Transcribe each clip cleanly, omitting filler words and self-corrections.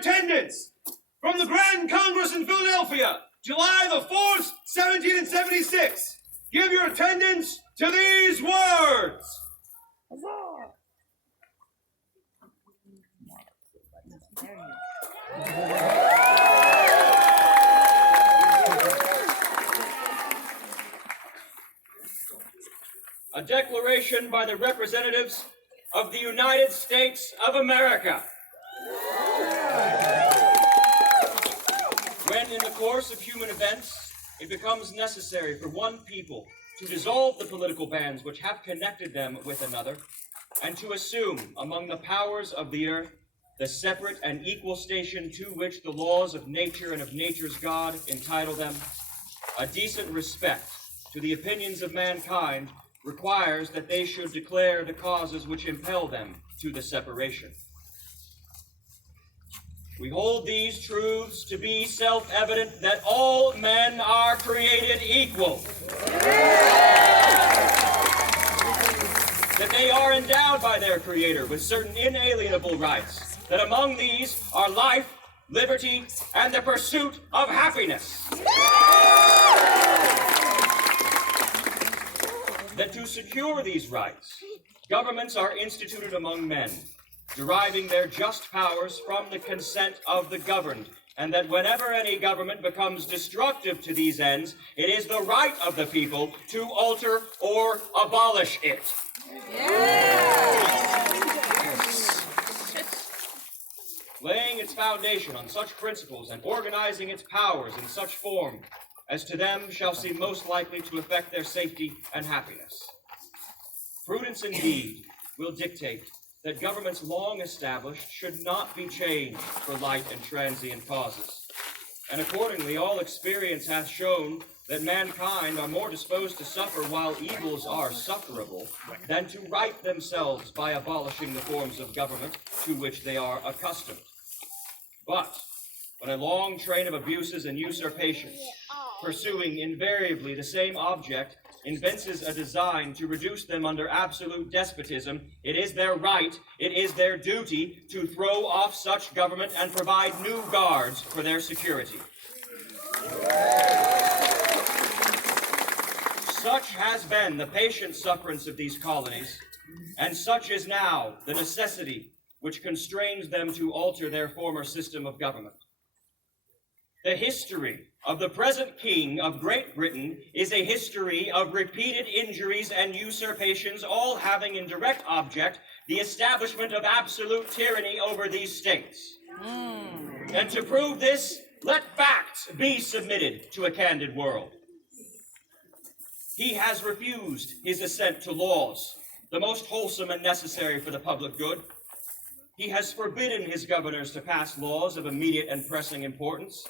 attendance from the Grand Congress in Philadelphia, July the 4th, 1776. Give your attendance to these words. A declaration by the representatives of the United States of America. When in the course of human events, it becomes necessary for one people to dissolve the political bands which have connected them with another, and to assume among the powers of the earth the separate and equal station to which the laws of nature and of nature's God entitle them, a decent respect to the opinions of mankind requires that they should declare the causes which impel them to the separation. We hold these truths to be self-evident that all men are created equal, that they are endowed by their Creator with certain inalienable rights, that among these are life, liberty, and the pursuit of happiness. That to secure these rights, governments are instituted among men, deriving their just powers from the consent of the governed, and that whenever any government becomes destructive to these ends, it is the right of the people to alter or abolish it. Laying its foundation on such principles and organizing its powers in such form as to them shall seem most likely to affect their safety and happiness. Prudence indeed will dictate that governments long established should not be changed for light and transient causes. And accordingly, all experience hath shown that mankind are more disposed to suffer while evils are sufferable than to right themselves by abolishing the forms of government to which they are accustomed. But when a long train of abuses and usurpations, pursuing invariably the same object, evinces a design to reduce them under absolute despotism, it is their right, it is their duty to throw off such government and provide new guards for their security. Such has been the patient sufferance of these colonies, and such is now the necessity which constrains them to alter their former system of government. The history of the present King of Great Britain is a history of repeated injuries and usurpations, all having in direct object the establishment of absolute tyranny over these states. And to prove this, let facts be submitted to a candid world. He has refused his assent to laws, the most wholesome and necessary for the public good. He has forbidden his governors to pass laws of immediate and pressing importance,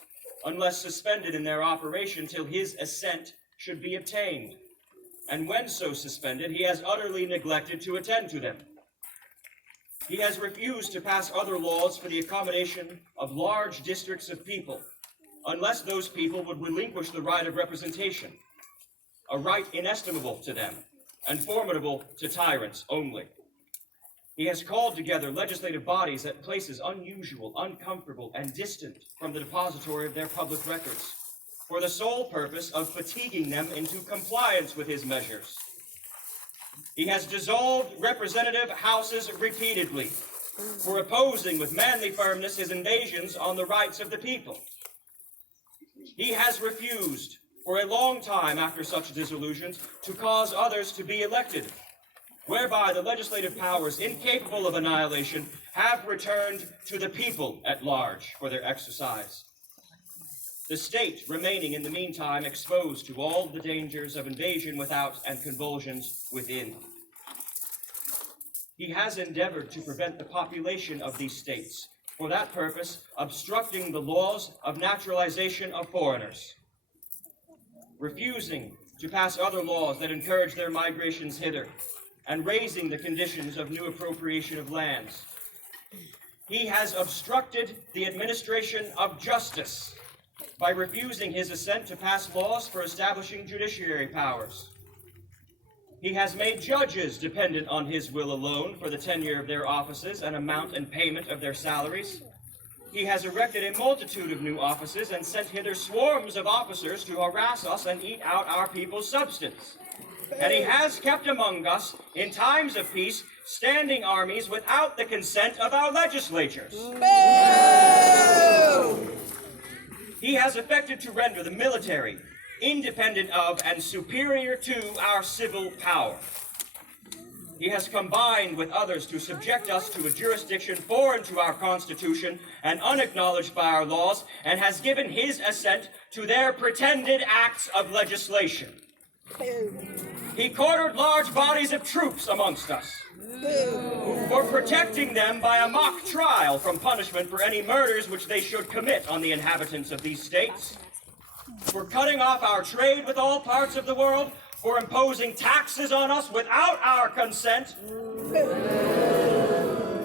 unless suspended in their operation till his assent should be obtained. And when so suspended, he has utterly neglected to attend to them. He has refused to pass other laws for the accommodation of large districts of people, unless those people would relinquish the right of representation, a right inestimable to them and formidable to tyrants only. He has called together legislative bodies at places unusual, uncomfortable, and distant from the depository of their public records, for the sole purpose of fatiguing them into compliance with his measures. He has dissolved representative houses repeatedly, for opposing with manly firmness his invasions on the rights of the people. He has refused, for a long time after such dissolutions, to cause others to be elected, whereby the legislative powers, incapable of annihilation, have returned to the people at large for their exercise. The state remaining in the meantime exposed to all the dangers of invasion without and convulsions within. He has endeavored to prevent the population of these states, for that purpose obstructing the laws of naturalization of foreigners, refusing to pass other laws that encourage their migrations hither, and raising the conditions of new appropriation of lands. He has obstructed the administration of justice by refusing his assent to pass laws for establishing judiciary powers. He has made judges dependent on his will alone for the tenure of their offices and amount and payment of their salaries. He has erected a multitude of new offices and sent hither swarms of officers to harass us and eat out our people's substance. And he has kept among us, in times of peace, standing armies without the consent of our legislatures. He has affected to render the military independent of and superior to our civil power. He has combined with others to subject us to a jurisdiction foreign to our Constitution and unacknowledged by our laws, and has given his assent to their pretended acts of legislation. He quartered large bodies of troops amongst us, for protecting them by a mock trial from punishment for any murders which they should commit on the inhabitants of these states, for cutting off our trade with all parts of the world, for imposing taxes on us without our consent,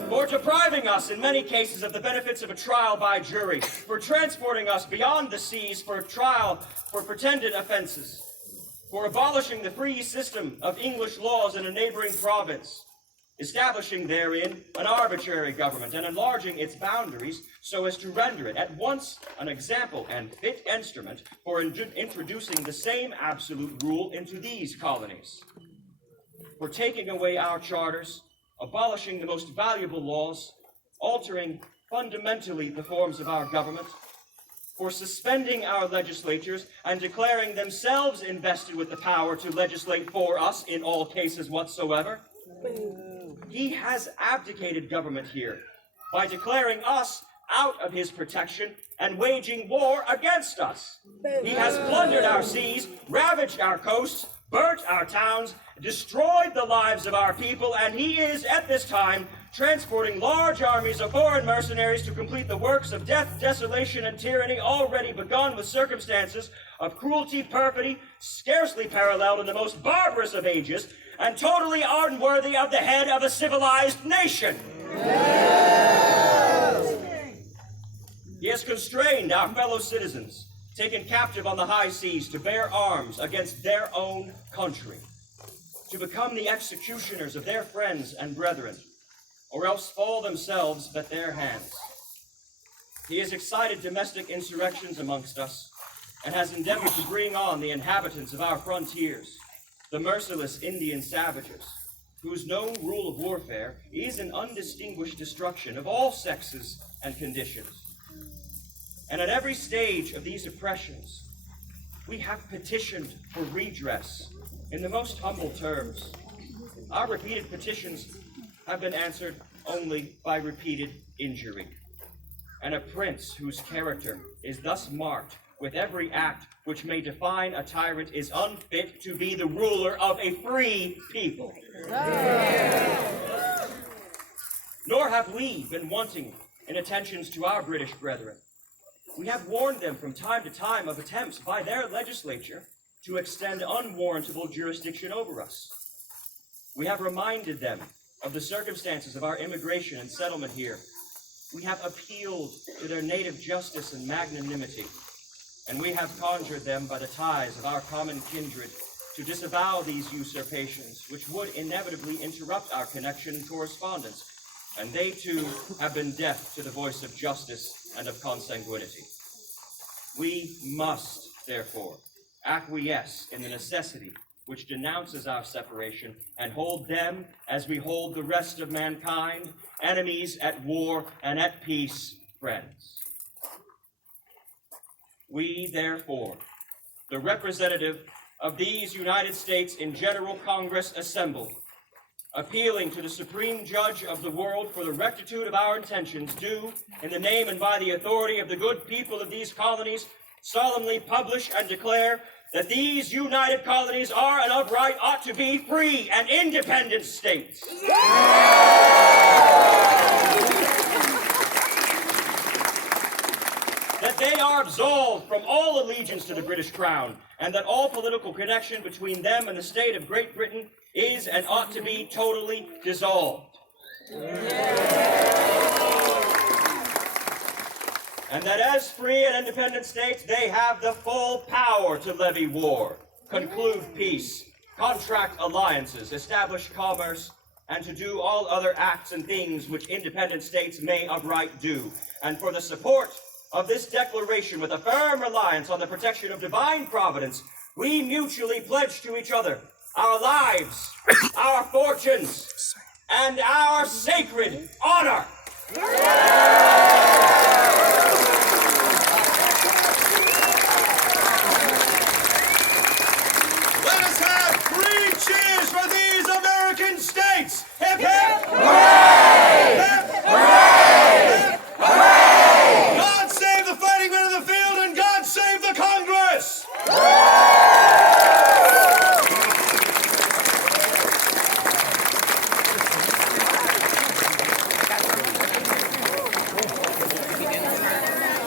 for depriving us in many cases of the benefits of a trial by jury, for transporting us beyond the seas for trial for pretended offenses, for abolishing the free system of English laws in a neighboring province, establishing therein an arbitrary government and enlarging its boundaries so as to render it at once an example and fit instrument for introducing the same absolute rule into these colonies, for taking away our charters, abolishing the most valuable laws, altering fundamentally the forms of our government, for suspending our legislatures and declaring themselves invested with the power to legislate for us in all cases whatsoever. He has abdicated government here by declaring us out of his protection and waging war against us. He has plundered our seas, ravaged our coasts, burnt our towns, destroyed the lives of our people, and he is, at this time, transporting large armies of foreign mercenaries to complete the works of death, desolation, and tyranny already begun with circumstances of cruelty, perfidy, scarcely paralleled in the most barbarous of ages, and totally unworthy of the head of a civilized nation. He has constrained our fellow citizens, taken captive on the high seas, to bear arms against their own country, to become the executioners of their friends and brethren, or else fall themselves at their hands. He has excited domestic insurrections amongst us, and has endeavored to bring on the inhabitants of our frontiers, the merciless Indian savages, whose known rule of warfare is an undistinguished destruction of all sexes and conditions. And at every stage of these oppressions, we have petitioned for redress in the most humble terms. Our repeated petitions have been answered only by repeated injury. And a prince whose character is thus marked with every act which may define a tyrant is unfit to be the ruler of a free people. Nor have we been wanting in attentions to our British brethren. We have warned them from time to time of attempts by their legislature to extend unwarrantable jurisdiction over us. We have reminded them of the circumstances of our immigration and settlement here. We have appealed to their native justice and magnanimity, and we have conjured them by the ties of our common kindred to disavow these usurpations, which would inevitably interrupt our connection and correspondence, and they too have been deaf to the voice of justice and of consanguinity. We must, therefore, acquiesce in the necessity which denounces our separation, and hold them, as we hold the rest of mankind, enemies at war and at peace, friends. We, therefore, the representative of these United States in General Congress assembled, appealing to the Supreme Judge of the world for the rectitude of our intentions, do, in the name and by the authority of the good people of these colonies, solemnly publish and declare that these united colonies are and of right ought to be free and independent states. That they are absolved from all allegiance to the British Crown, and that all political connection between them and the state of Great Britain is and ought to be totally dissolved. And that as free and independent states, they have the full power to levy war, conclude peace, contract alliances, establish commerce, and to do all other acts and things which independent states may of right do, and for the support of this declaration with a firm reliance on the protection of divine providence, we mutually pledge to each other our lives, our fortunes, and our sacred honor. Let us have 3 cheers for these American states! Hip, hip!